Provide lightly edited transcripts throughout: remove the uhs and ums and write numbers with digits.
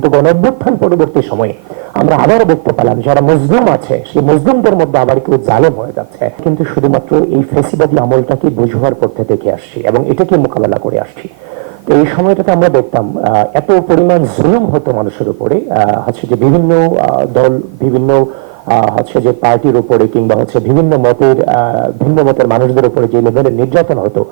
কিন্তু গণঅভ্যুত্থান পরবর্তী সময়ে আমরা আবারও দেখতে পেলাম যারা মজলুম আছে সেই মজলুমদের মধ্যে আবার কেউ জালেম হয়ে যাচ্ছে। কিন্তু শুধুমাত্র এই ফেসিবাদী আমলটাকে বুঝবার পথে দেখে আসছি এবং এটাকে মোকাবেলা করে আসছি। তো এই সময়টাতে আমরা দেখতাম এত পরিমাণ জুলুম হতো মানুষের উপরে, হচ্ছে যে বিভিন্ন দল, বিভিন্ন হচ্ছে যে পার্টির উপরে কিংবা হচ্ছে বিভিন্ন মতের ভিন্ন মতের মানুষদের উপরে যে লেভেলের নির্যাতন হতো,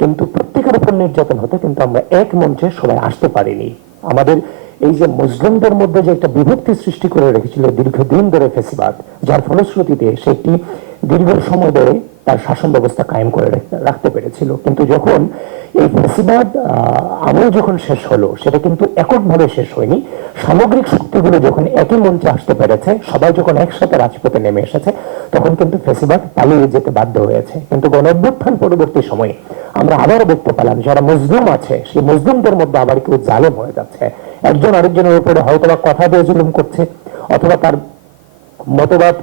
কিন্তু প্রত্যেকের উপর নির্যাতন হতো, কিন্তু আমরা এক মঞ্চে সবাই আসতে পারিনি। আমাদের এই যে মুসলিমদের মধ্যে যে একটা বিভক্তি সৃষ্টি করে রেখেছিল দীর্ঘদিন ধরে ফেসিবাদ, যার ফলশ্রুতিতে সেটি দীর্ঘ সময় ধরে তার শাসন ব্যবস্থা কায়েম করে রাখতে পেরেছিল। কিন্তু যখন এই ফেসিবাদ আমল যখন শেষ হলো, সেটা কিন্তু এককভাবে শেষ হয়নি। সামগ্রিক শক্তিগুলো যখন একই মঞ্চে আসতে পেরেছে, সবাই যখন একসাথে রাজপথে নেমে এসেছে, তখন কিন্তু ফেসিবাদ পালিয়ে যেতে বাধ্য হয়েছে। কিন্তু গণঅভ্যুত্থান পরবর্তী সময়ে আমরা আবারও দেখতে পেলাম যারা মজলুম আছে সেই মজলুমদের মধ্যে আবার কেউ জালেম হয়ে যাচ্ছে। একজন আরেকজনের উপরে হয়তো বা কথা দিয়ে জুলুম করছে, অথবা তার মতবাদ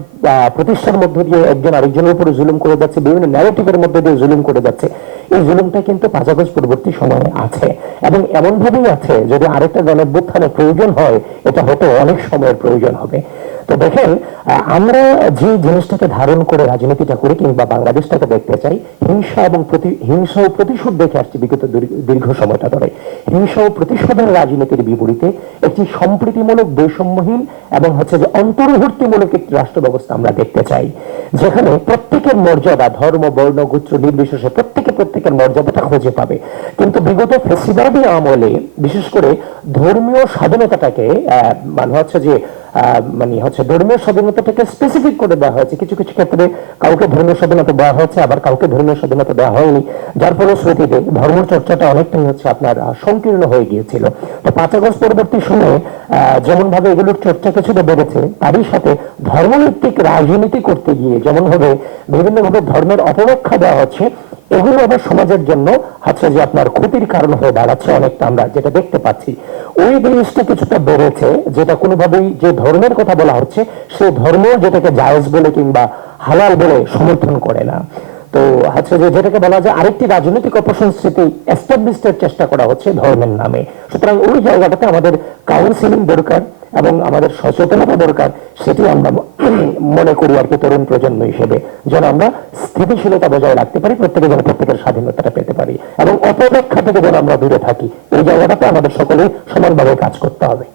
প্রতিষ্ঠার মধ্য দিয়ে একজন আরেকজনের উপরে জুলুম করে যাচ্ছে, বিভিন্ন ন্যারেটিভের মধ্যে দিয়ে জুলুম করে যাচ্ছে। এই জুলুমটা কিন্তু 5 আগস্ট পরবর্তী সময়ে আছে এবং এমন ভাবেই আছে, যদি আরেকটা গণঅভ্যুত্থানের প্রয়োজন হয়, এটা হয়তো অনেক সময়ের প্রয়োজন হবে। তো দেখেন, আমরা যে জিনিসটাকে ধারণ করে রাজনীতিটা করি কিংবা বাংলাদেশটাকে দেখতে চাই, হিংসা ও প্রতিশোধ দেখে আসছি বিগত দীর্ঘ সময়টা ধরে। হিংসা ও প্রতিশোধের রাজনীতির বিপরীতে একটি সম্প্রীতিমূলক, বৈষম্যহীন এবং হচ্ছে যে অন্তর্বর্তীমূলক একটি রাষ্ট্র ব্যবস্থা আমরা দেখতে চাই, যেখানে প্রত্যেকের মর্যাদা, ধর্ম, বর্ণ, গোত্র নির্বিশেষে প্রত্যেকের মর্যাদাটা খুঁজে পাবে। কিন্তু বিগত ফেসিবাদী আমলে বিশেষ করে ধর্মীয় স্বাধীনতাটাকে ধর্মীয় স্বাধীনতাটাকে স্পেসিফিক করে দেওয়া হয়েছে। কিছু কিছু ক্ষেত্রে কাউকে ধর্মীয় স্বাধীনতা দেওয়া হয়েছে, আবার কাউকে ধর্মীয় স্বাধীনতা দেওয়া হয়নি, যার ফলশ্রুতিতে ধর্ম চর্চাটা অনেকটাই হচ্ছে আপনার সংকীর্ণ হয়ে গিয়েছিল। তো 5 আগস্ট পরবর্তী সময়ে যেমন ভাবে এগুলোর চর্চা কিছুটা বেড়েছে, তারই সাথে ধর্মভিত্তিক রাজনীতি করতে গিয়ে যেমন ভাবে বিভিন্নভাবে ধর্মের অপব্যাখ্যা দেওয়া হচ্ছে, এগুলো আবার সমাজের জন্য হচ্ছে যে আপনার ক্ষতির কারণ হয়ে দাঁড়াচ্ছে অনেকটা, আমরা যেটা দেখতে পাচ্ছি। ওই জিনিসটা কিছুটা বেড়েছে, যেটা কোনোভাবেই যে ধর্মের কথা বলা হচ্ছে সে ধর্ম যেটাকে জায়েজ বলে কিংবা হালাল বলে সমর্থন করে না। তো হচ্ছে যে যেটাকে বলা যায় আরেকটি রাজনৈতিক অপসংস্কৃতি এস্টাবলিশের চেষ্টা করা হচ্ছে ধর্মের নামে। সুতরাং ওই জায়গাটাতে আমাদের কাউন্সিলিং দরকার এবং আমাদের সচেতনতা দরকার, সেটি আমরা মনে করি আর কি তরুণ প্রজন্ম হিসেবে, যেন আমরা স্থিতিশীলতা বজায় রাখতে পারি, প্রত্যেকে যেন প্রত্যেকের স্বাধীনতাটা পেতে পারি এবং অপব্যাখ্যা থেকে যেন আমরা দূরে থাকি। এই জায়গাটাতে আমাদের সকলেই সমানভাবে কাজ করতে হবে।